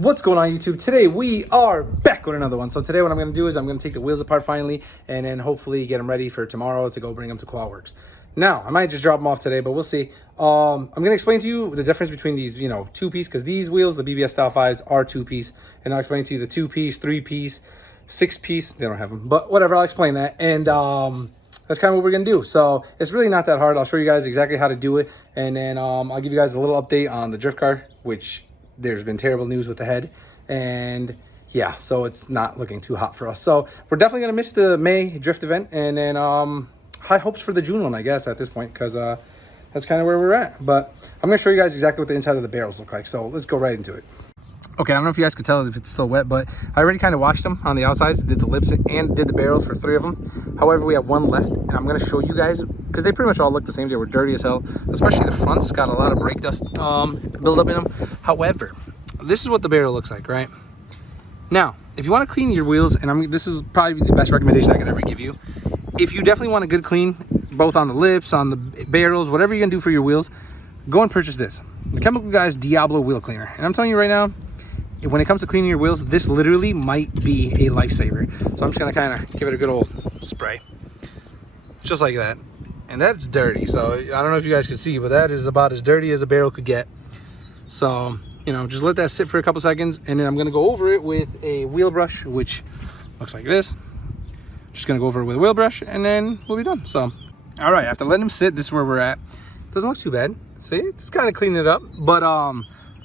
What's going on, YouTube? Today we are back with another one. So today what I'm going to do is I'm going to take the wheels apart finally and then hopefully get them ready for tomorrow to go bring them to Qualworks. Now, I might just drop them off today, but we'll see. I'm going to explain to you the difference between these, two-piece, because these wheels, the BBS Style 5s, are two-piece. And I'll explain to you the two-piece, three-piece, six-piece. They don't have them, but whatever, I'll explain that. And that's kind of what we're going to do. So it's really not that hard. I'll show you guys exactly how to do it. And then I'll give you guys a little update on the drift car, which there's been terrible news with the head. And yeah, so it's not looking too hot for us. So we're definitely going to miss the May drift event. And then high hopes for the June one, I guess, at this point, because that's kind of where we're at. But I'm going to show you guys exactly what the inside of the barrels look like. So let's go right into it. Okay, I don't know if you guys could tell if it's still wet, but I already kind of washed them on the outsides, did the lips and did the barrels for 3 of them. However, we have one left, and I'm going to show you guys, because they pretty much all look the same. They were dirty as hell, especially the fronts got a lot of brake dust build up in them. However, this is what the barrel looks like, right? Now, if you want to clean your wheels, and this is probably the best recommendation I could ever give you. If you definitely want a good clean, both on the lips, on the barrels, whatever you're going to do for your wheels, go and purchase this. The Chemical Guys Diablo Wheel Cleaner. And I'm telling you right now, when it comes to cleaning your wheels, this literally might be a lifesaver. So I'm just going to kind of give it a good old spray. Just like that. And that's dirty. So I don't know if you guys can see, but that is about as dirty as a barrel could get. So, just let that sit for a couple seconds. And then I'm going to go over it with a wheel brush, which looks like this. Just going to go over it with a wheel brush, and then we'll be done. So, all right, after letting them sit, this is where we're at. Doesn't look too bad. See, it's kind of cleaning it up. But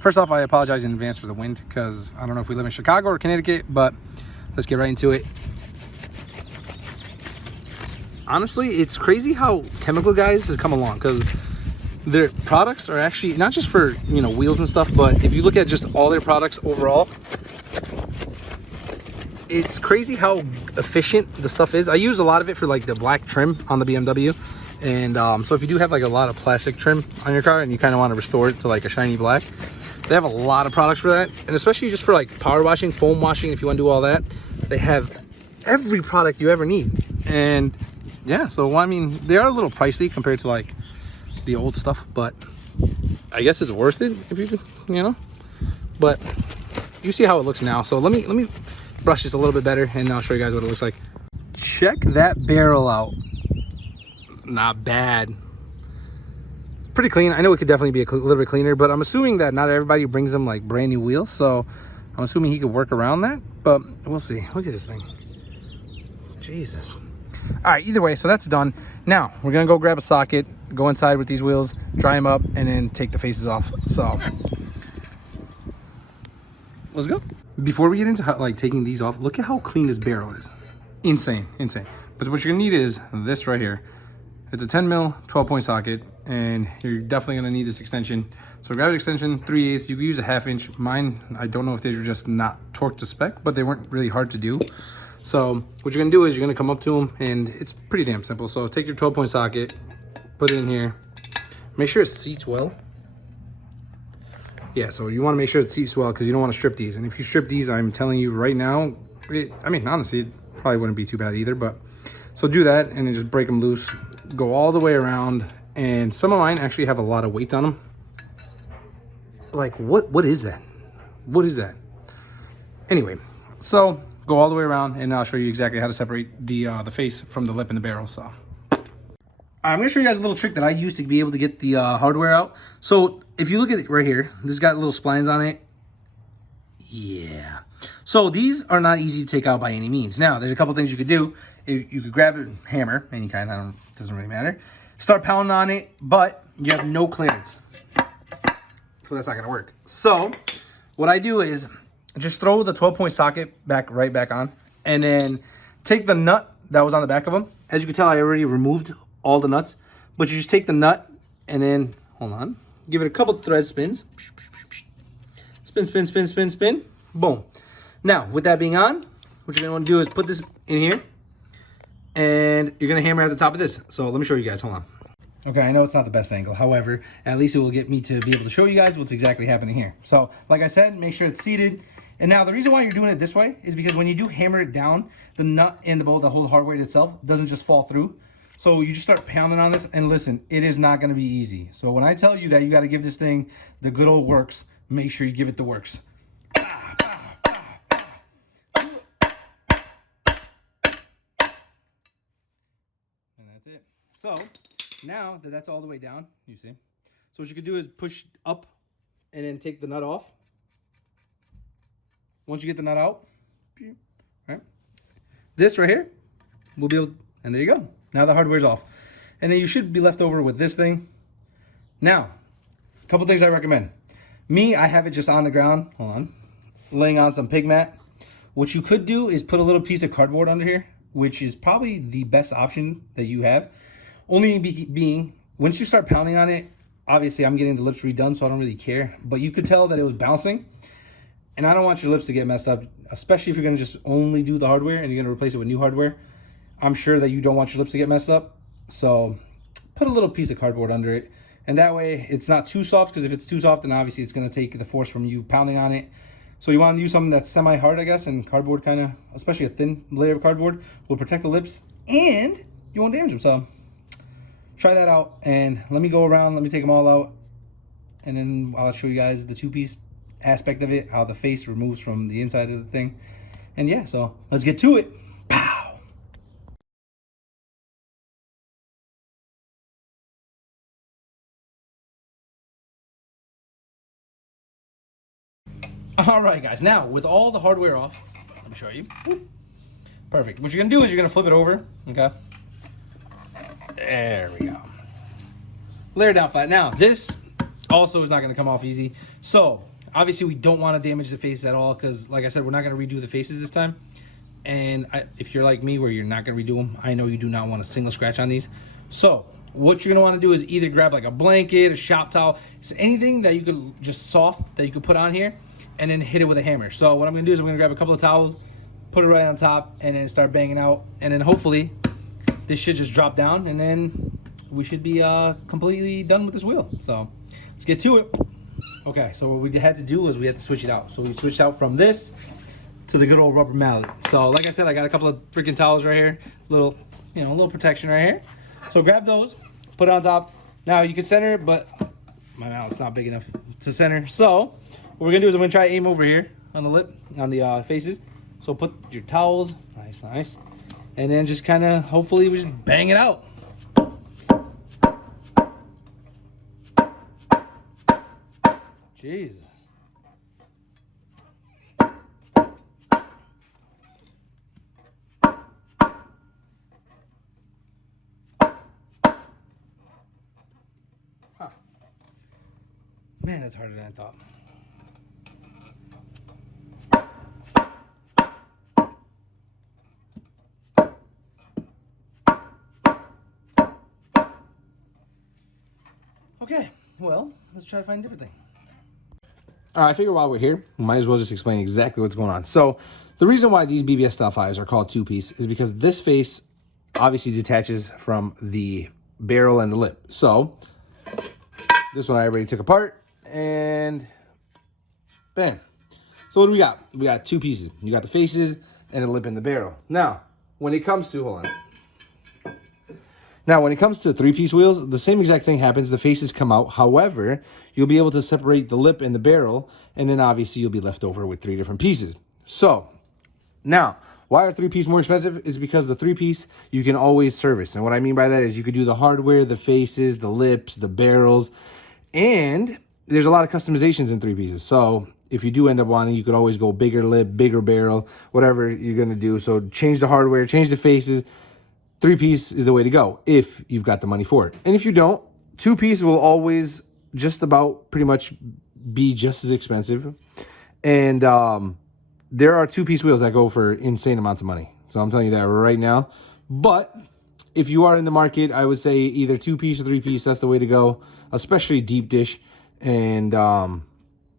first off, I apologize in advance for the wind, because I don't know if we live in Chicago or Connecticut, but let's get right into it. Honestly, it's crazy how Chemical Guys has come along, because their products are actually not just for, wheels and stuff, but if you look at just all their products overall, it's crazy how efficient the stuff is. I use a lot of it for like the black trim on the BMW. And so if you do have like a lot of plastic trim on your car and you kind of want to restore it to like a shiny black, they have a lot of products for that. And especially just for like power washing, foam washing, if you want to do all that, they have every product you ever need. And yeah, so I mean, they are a little pricey compared to like the old stuff, but I guess it's worth it if you could, but you see how it looks now. So let me brush this a little bit better and I'll show you guys what it looks like. Check that barrel out. Not bad. It's pretty clean. I know it could definitely be a little bit cleaner, but I'm assuming that not everybody brings them like brand new wheels, so I'm assuming he could work around that, but we'll see. Look at this thing. Jesus. All right, either way, so that's done. Now we're gonna go grab a socket, go inside with these wheels, dry them up, and then take the faces off. So let's go. Before we get into like taking these off, look at how clean this barrel is. Insane. But what you're gonna need is this right here. It's a 10 mil 12-point socket, and you're definitely gonna need this extension. So grab an extension 3/8. You can use a 1/2 inch. Mine, I don't know if they were just not torqued to spec, but they weren't really hard to do. So what you're gonna do is you're gonna come up to them, and it's pretty damn simple. So take your 12-point socket, put it in here. Make sure it seats well. Yeah, so you wanna make sure it seats well, because you don't wanna strip these. And if you strip these, I'm telling you right now, I mean, honestly, it probably wouldn't be too bad either, but so do that and then just break them loose, go all the way around. And some of mine actually have a lot of weight on them. Like, what is that? What is that? Anyway, so go all the way around and I'll show you exactly how to separate the face from the lip and the barrel. So I'm gonna show you guys a little trick that I use to be able to get the hardware out. So if you look at it right here, this has got little splines on it. Yeah. So these are not easy to take out by any means. Now, there's a couple things you could do. You could grab a hammer, any kind, doesn't really matter. Start pounding on it, but you have no clearance. So that's not gonna work. So what I do is just throw the 12-point socket right back on, and then take the nut that was on the back of them. As you can tell, I already removed all the nuts, but you just take the nut and then, hold on, give it a couple thread spins. Spin. Boom. Now, with that being on, what you're gonna wanna do is put this in here, and you're gonna hammer at the top of this. So let me show you guys, hold on. Okay, I know it's not the best angle. However, at least it will get me to be able to show you guys what's exactly happening here. So like I said, make sure it's seated. And now the reason why you're doing it this way is because when you do hammer it down, the nut and the bolt, the whole hard weight itself, doesn't just fall through. So you just start pounding on this, and listen, it is not gonna be easy. So when I tell you that you gotta give this thing the good old works, make sure you give it the works. Ah. So now that that's all the way down, you see. So what you could do is push up and then take the nut off. Once you get the nut out, right? This right here, we'll be able, and there you go. Now the hardware's off. And then you should be left over with this thing. Now, a couple things I recommend. Me, I have it just on the ground, hold on, laying on some pig mat. What you could do is put a little piece of cardboard under here, which is probably the best option that you have. Only being, once you start pounding on it, obviously I'm getting the lips redone, so I don't really care. But you could tell that it was bouncing. And I don't want your lips to get messed up, especially if you're gonna just only do the hardware and you're gonna replace it with new hardware. I'm sure that you don't want your lips to get messed up. So put a little piece of cardboard under it. And that way it's not too soft, because if it's too soft, then obviously it's gonna take the force from you pounding on it. So you wanna use something that's semi-hard, I guess, and cardboard kind of, especially a thin layer of cardboard, will protect the lips and you won't damage them. So try that out and let me go around, let me take them all out. And then I'll show you guys the two-piece aspect of it, how the face removes from the inside of the thing. And yeah, so let's get to it. Pow! All right, guys, now with all the hardware off, let me show you. Perfect. What you're gonna do is you're gonna flip it over, okay? There we go. Layer down flat. Now, this also is not gonna come off easy. So obviously we don't want to damage the face at all, because like I said, we're not going to redo the faces this time. And if you're like me where you're not going to redo them, I know you do not want a single scratch on these. So what you're going to want to do is either grab like a blanket, a shop towel, it's anything that you could just soft that you could put on here, and then hit it with a hammer. So what I'm going to do is I'm going to grab a couple of towels, put it right on top, and then start banging out. And then hopefully this should just drop down, and then we should be completely done with this wheel. So let's get to it. Okay, so what we had to do was we had to switch it out. So we switched out from this to the good old rubber mallet. So like I said, I got a couple of freaking towels right here. Little, you know, a little protection right here. So grab those, put it on top. Now you can center it, but my mallet's not big enough to center. So what we're gonna do is I'm gonna try to aim over here on the lip, on the faces. So put your towels, nice, nice. And then just kind of, hopefully we just bang it out. Jeez. Huh. Man, that's harder than I thought. Okay, well, let's try to find a different thing. All right, I figure while we're here, we might as well just explain exactly what's going on. So the reason why these BBS Style 5s are called two-piece is because this face obviously detaches from the barrel and the lip. So this one I already took apart, and bam. So what do we got? We got two pieces. You got the faces and the lip and the barrel. Now, when it comes to, hold on. Now, when it comes to three-piece wheels, the same exact thing happens. The faces come out. However, you'll be able to separate the lip and the barrel, and then obviously you'll be left over with three different pieces. So, now, why are three-piece more expensive? It's because the three-piece you can always service. And what I mean by that is you could do the hardware, the faces, the lips, the barrels, and there's a lot of customizations in three pieces. So if you do end up wanting, you could always go bigger lip, bigger barrel, whatever you're going to do. So change the hardware, change the faces. Three-piece is the way to go if you've got the money for it. And if you don't, two-piece will always just about pretty much be just as expensive. And there are two-piece wheels that go for insane amounts of money. So I'm telling you that right now. But if you are in the market, I would say either two-piece or three-piece. That's the way to go, especially deep dish. And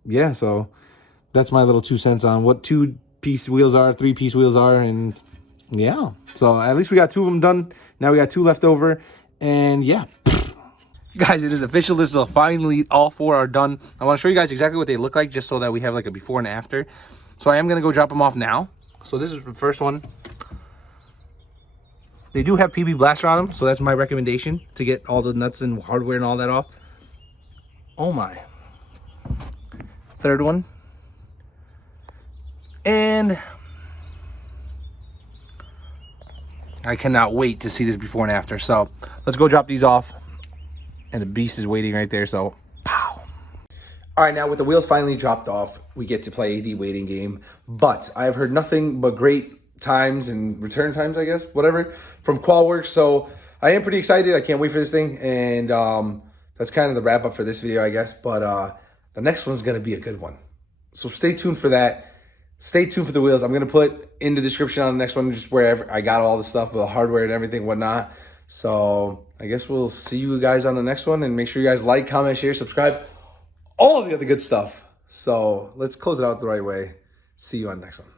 yeah, so that's my little 2 cents on what two-piece wheels are, three-piece wheels are, and yeah. So at least we got 2 of them done. Now we got 2 left over, and yeah. Guys, it is official. This is finally all 4 are done. I want to show you guys exactly what they look like, just so that we have like a before and after. So I am going to go drop them off now. So this is the first one. They do have PB Blaster on them, so that's my recommendation to get all the nuts and hardware and all that off. Oh my. Third one. And I cannot wait to see this before and after. So let's go drop these off. And the beast is waiting right there, so pow. All right, now with the wheels finally dropped off, we get to play the waiting game. But I have heard nothing but great times and return times, I guess, whatever, from Qualworks. So I am pretty excited. I can't wait for this thing. And that's kind of the wrap up for this video, I guess. But the next one's going to be a good one. So stay tuned for that. Stay tuned for the wheels. I'm going to put in the description on the next one just wherever I got all the stuff, the hardware and everything, whatnot. So I guess we'll see you guys on the next one. And make sure you guys like, comment, share, subscribe. All of the other good stuff. So let's close it out the right way. See you on the next one.